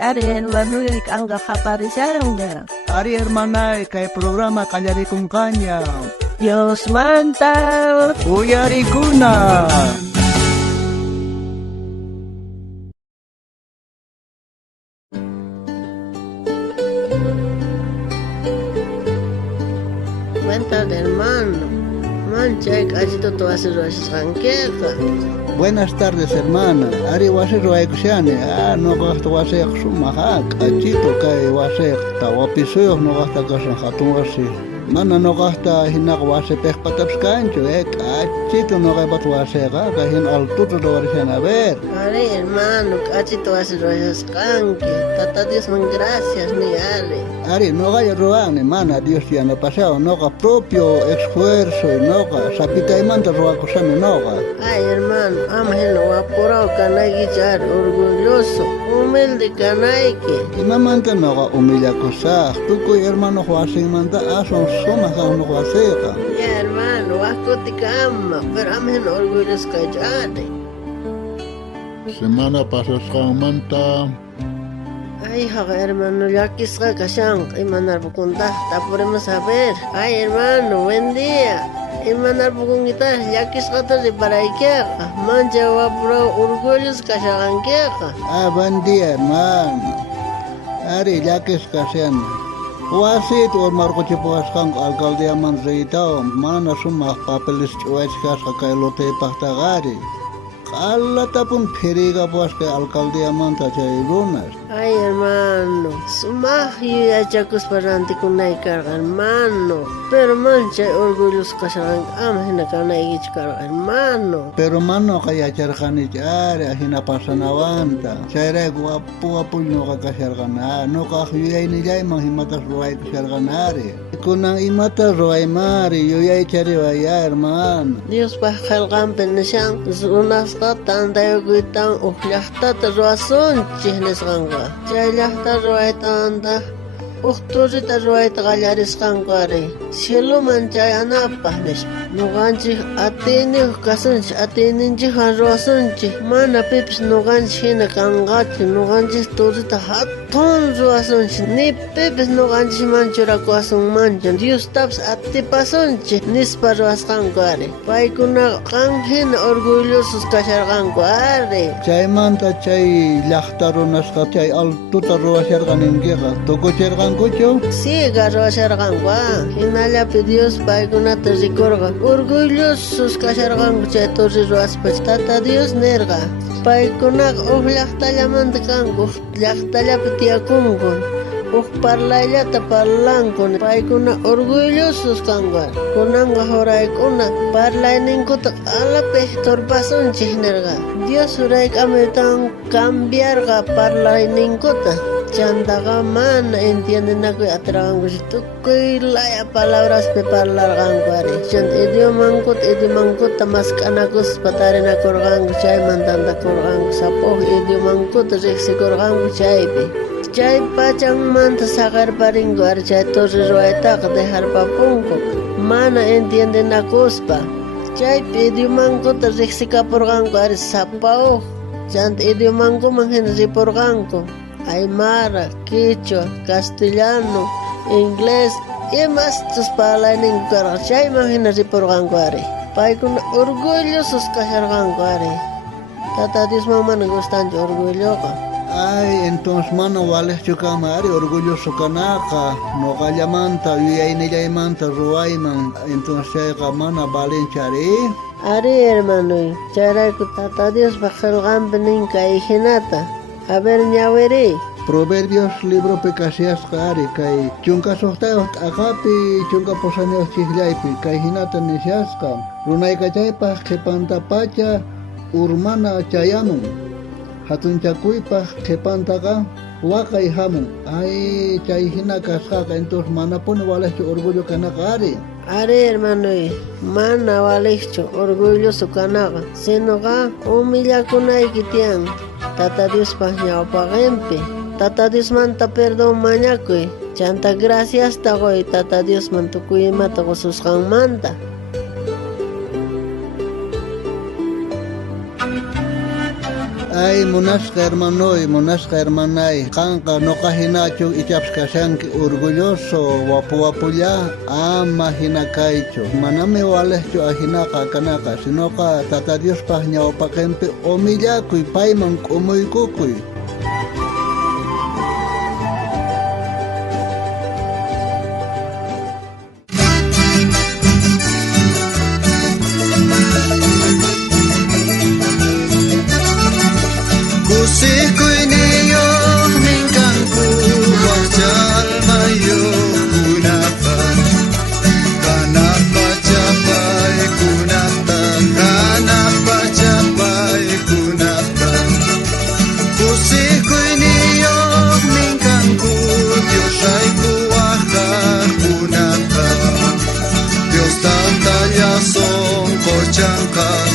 Ari hermano anga apareceranga. Ari hermana kay programa kallarikun kanya. Dios manta. Uyarikuna. Cuenta de hermano. Mancha, cachito tú haces ranqueca. Buenas tardes hermana. Ari wase roaikusiane. No gasto wase sumaha. Kachito kay wase tawapisuyo no gasta kasan hatun wase. Mana no gasta hinak wase pekpataps kancho. Kachito no gabat wase ga. Kahin altuto do warisian a ver. Ari hermano, cachito haces ranque. Tata Dios man gracias ni ale. Ari no gaya roane mana Dios ya no pasado. No ga propio esfuerzo. No ga sapita y manta roakusame no ga. Ay hermano, amhen wapurao kanay gichar orgulloso, humilde kanay que. Y mamanta no ga humilla cosa. Tuko hermano huasing manta ason soma ga no huasega. Ya hermano, wascoti kama, pero amhen orgulloso kachade. Semana pasada manta. Ay haga hermano, ya quisga kashang, imanar bukunta, tapuremos a ver. Ay hermano, buen día. Imanar bukungita, ya quisga de paraikeja, mancha wapurao orgulloso kashagankeja. Buen día hermano. Ari ya que es casian. Wasit or marcoche puaskan alcaldía manzreitao, mana suma papeles chuachkas kailote pahtagari. Alla tapun feriga puaske alcaldía manta chairunas. Ay hermano, sumahi ya chacos paranti kunay carga hermano, pero mancha orgulloso kashagan amhina kanay gichkar hermano. Pero mano kaya charjani chare ahina pasanawanta. Chaire guapu no kakashargana, no kahuyay ni jay mahimatas ruay kasharganari. Kunang imatas ruay mari, yuyay chari vaya hermano. Dios bajalgan penesiang, unas katan tayo guitang uhlyahtata ruasun chihnesganga. Chayllahta ruaytanta uqturita ruayta qallarisqanqari cielo manchay anapaqnish nuqanchik atiyniq kasunchik atiyninchikqa ruwasunchik mana pipis nuqanchik hina kanqachu nuqanchik turita hatun ruwasunchik ni pipis nuqanchik manchurakuwasunmanchu Diostapas atipasunchik nispa ruwasqanqari paykunaqa qan hina orgullosos kasharqanku ari chaymanta chay llaqta runasqa chay altuta ruwasharqaninkiqa tukuchirqankuchu Sí, ruwasharqanku hinallapi Dios paykunata rikurqa orgullosos kasharqanku chay turri ruwaspach Tata Dios nirqa paykunaqa uq llaqtallamanta kanku uq llaqtallapi tiyakunku uq parlayllata parlanku paykuna orgullosos kanku kunanqa huraykuna parlayninkuta alapi turpasunchik nirqa Dios hurayk'amitan cambiarqa parlayninkuta chantaqa mana entiendenakuy atraganku tukuy laya palabraspi parlarqanku ari chanta idiomankuta mask'anakuspa tarinakurqanku chayman tantakurqanku sapuq idiomankuta riqsikurqanku chaypi chay pachanmanta saqarparinku ari chay turri ruwaytaqa dejarpapunku mana entiendenakuspa chaypi idiomankuta riqsikapurqanku ari sapauq chanta idiomankuman hina ripurqanku Aymara, Quichua, Castellano, Inglés, y más tus parlayningu karqa chayman hina ripurqanku ari paykuna orgullosos kasharqanku ari Tata Diosman mana gustanchu orgulloqa Ay, entonces mano valeschu kama ari orgulloso kanaqa noqallamanta yuyaynillaymanta ruwayman entonces chayqa mana valenchari Ari hermanoy chayrayku Tata Diospa qillqanpi ninka hinata A ver, ñawiri. Proverbios libro pecasiasqa ari kay chunka suqtayuq t'aqapi chunka pusaniyuq chiklaypi kay hinata nishasqa runaykachaypaq qhipanta pacha urmana chayamun hatunchakuypaq qhipantaqa waqay hamun ay chay hina kasqaqa entonces manapuni walachchu orgullo kanaqa ari Ari hermanoy mana walechchu orgulloso kanaqa sinoqa humillakunayki tiyan Tata Diospaq ñawpaqinpi Tata Diosmanta perdón mañakuy chanta gracias tagoy Tata Diosman tukuy imata qususqanmanta Ay, monasca hermanay, kanka no kahinacho ichapskashanki orgulloso, wapuya, ama hinakaicho. Maname walecho ahinaka kanaka, sino ka tata Dios pahñao pakempe omillakuy payman kumuykukuy.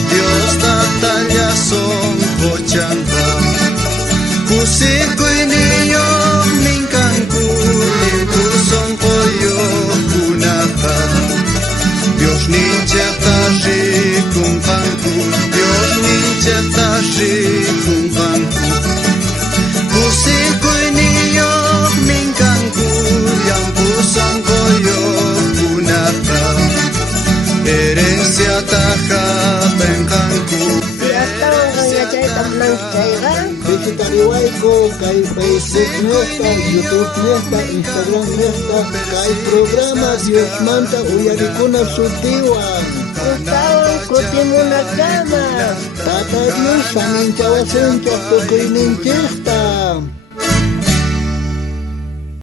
Dios tatalla son cochanga kusikuy niyo minkanku limpu son koyo kunaka Dios ninchetashi kumpanku Dios ninchetashi kumpanku kusikuy niyo minkanku limpu son koyo kunaka herencia taja penkanku Yatawan kang yachaytam nang chayga. Visitariwayko kay Facebook nuestra, YouTube nuestra, Instagram nuestra, kay programa Dios Manta Uyarikuna Sutiwan. Utawan kutimuna kama. Tata Dios saninchawasencha tukuy ninchista.